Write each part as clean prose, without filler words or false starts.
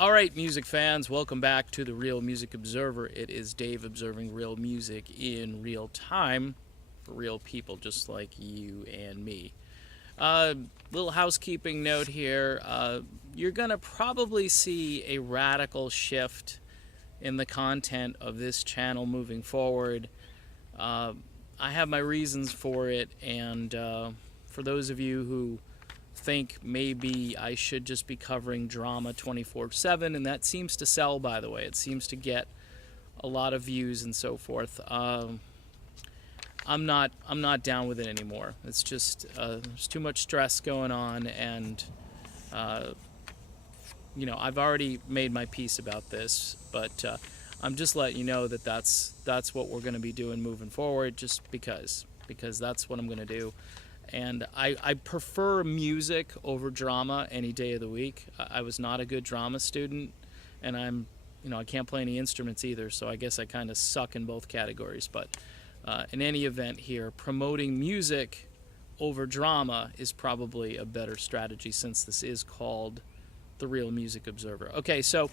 All right, music fans, welcome back to the Real Music Observer. It is Dave observing real music in real time for real people just like you and me. Little housekeeping note here. You're going to probably see a radical shift in the content of this channel moving forward. I have my reasons for it, and for those of you who think maybe I should just be covering drama 24/7, and that seems to sell, by the way. It seems to get a lot of views and so forth. I'm not down with it anymore. It's just there's too much stress going on, and I've already made my peace about this, but I'm just letting you know that that's what we're going to be doing moving forward, just because that's what I'm going to do. And I prefer music over drama any day of the week. I was not a good drama student, and I can't play any instruments either, so I guess I kind of suck in both categories. But in any event here, promoting music over drama is probably a better strategy, since this is called The Real Music Observer. Okay, so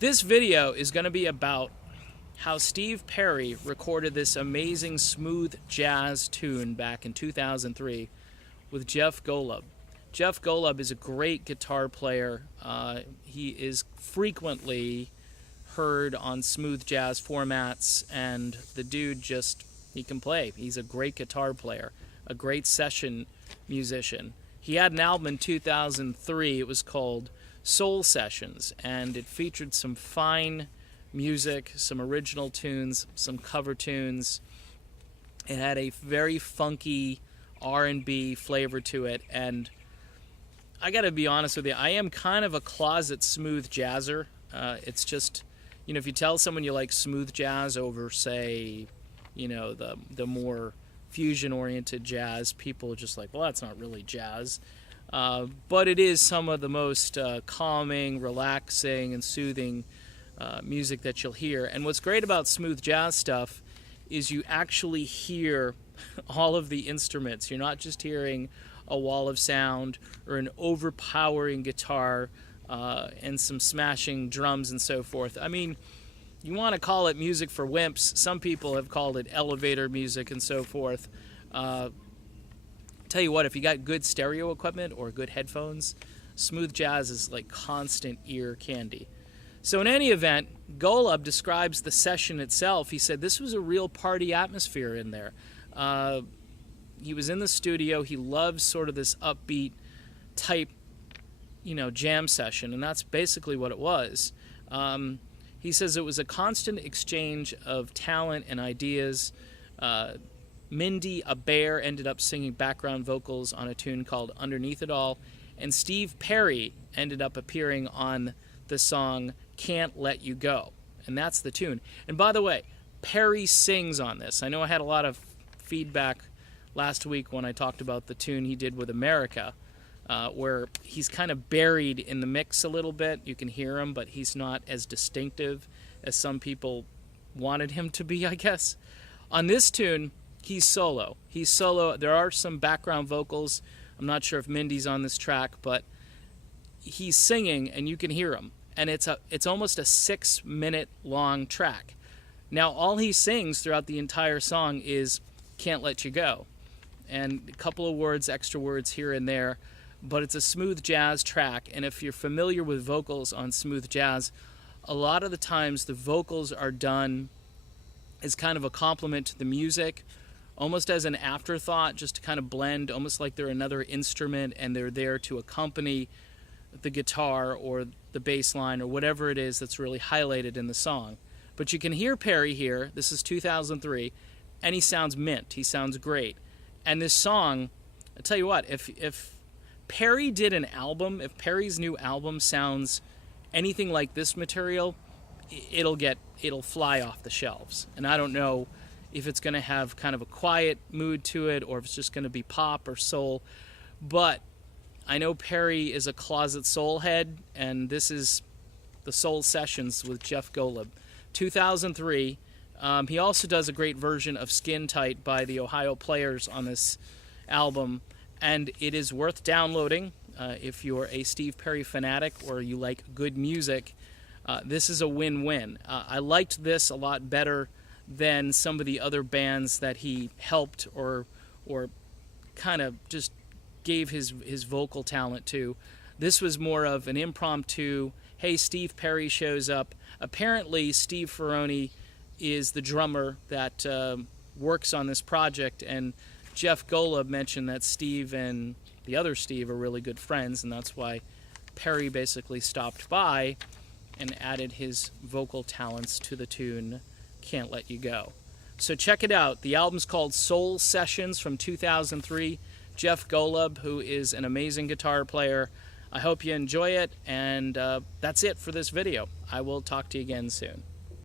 this video is going to be about how Steve Perry recorded this amazing smooth jazz tune back in 2003 with Jeff Golub. Jeff Golub is a great guitar player. He is frequently heard on smooth jazz formats, and the dude he can play. He's a great guitar player, a great session musician. He had an album in 2003. It was called Soul Sessions, and it featured some fine music, some original tunes, some cover tunes. It had a very funky R&B flavor to it, and I gotta be honest with you, I am kind of a closet smooth jazzer. It's just, if you tell someone you like smooth jazz over, say, the more fusion-oriented jazz, people are just like, well, that's not really jazz. But it is some of the most calming, relaxing, and soothing music that you'll hear. And what's great about smooth jazz stuff is you actually hear all of the instruments. You're not just hearing a wall of sound or an overpowering guitar and some smashing drums and so forth. I mean, you want to call it music for wimps. Some people have called it elevator music and so forth. Tell you what, if you got good stereo equipment or good headphones, smooth jazz is like constant ear candy. So in any event, Golub describes the session itself. He said this was a real party atmosphere in there. He was in the studio. He loves sort of this upbeat type, jam session, and that's basically what it was. He says it was a constant exchange of talent and ideas. Mindy, a bear, ended up singing background vocals on a tune called Underneath It All, and Steve Perry ended up appearing on the song Can't Let You Go, and that's the tune. And by the way, Perry sings on this. I know I had a lot of feedback last week when I talked about the tune he did with America, where he's kind of buried in the mix a little bit. You can hear him, but he's not as distinctive as some people wanted him to be, I guess. On this tune, he's solo. There are some background vocals. I'm not sure if Mindy's on this track, but he's singing and you can hear him. And it's almost a 6-minute long track. Now, all he sings throughout the entire song is Can't Let You Go, and a couple of extra words here and there, but it's a smooth jazz track. And if you're familiar with vocals on smooth jazz, a lot of the times the vocals are done as kind of a complement to the music, almost as an afterthought, just to kind of blend, almost like they're another instrument and they're there to accompany the guitar or the bass line or whatever it is that's really highlighted in the song. But you can hear Perry here. This is 2003, and he sounds mint. He sounds great. And this song, I tell you what, if Perry did an album, if Perry's new album sounds anything like this material, it'll fly off the shelves. And I don't know if it's going to have kind of a quiet mood to it or if it's just going to be pop or soul, but I know Perry is a closet soul head, and this is the Soul Sessions with Jeff Golub, 2003. He also does a great version of Skin Tight by the Ohio Players on this album, and it is worth downloading. if you're a Steve Perry fanatic or you like good music, this is a win-win. I liked this a lot better than some of the other bands that he helped or kind of just gave his vocal talent to. This was more of an impromptu, hey, Steve Perry shows up. Apparently, Steve Ferrone is the drummer that works on this project, and Jeff Golub mentioned that Steve and the other Steve are really good friends, and that's why Perry basically stopped by and added his vocal talents to the tune Can't Let You Go. So check it out. The album's called Soul Sessions from 2003. Jeff Golub, who is an amazing guitar player. I hope you enjoy it, and that's it for this video. I will talk to you again soon.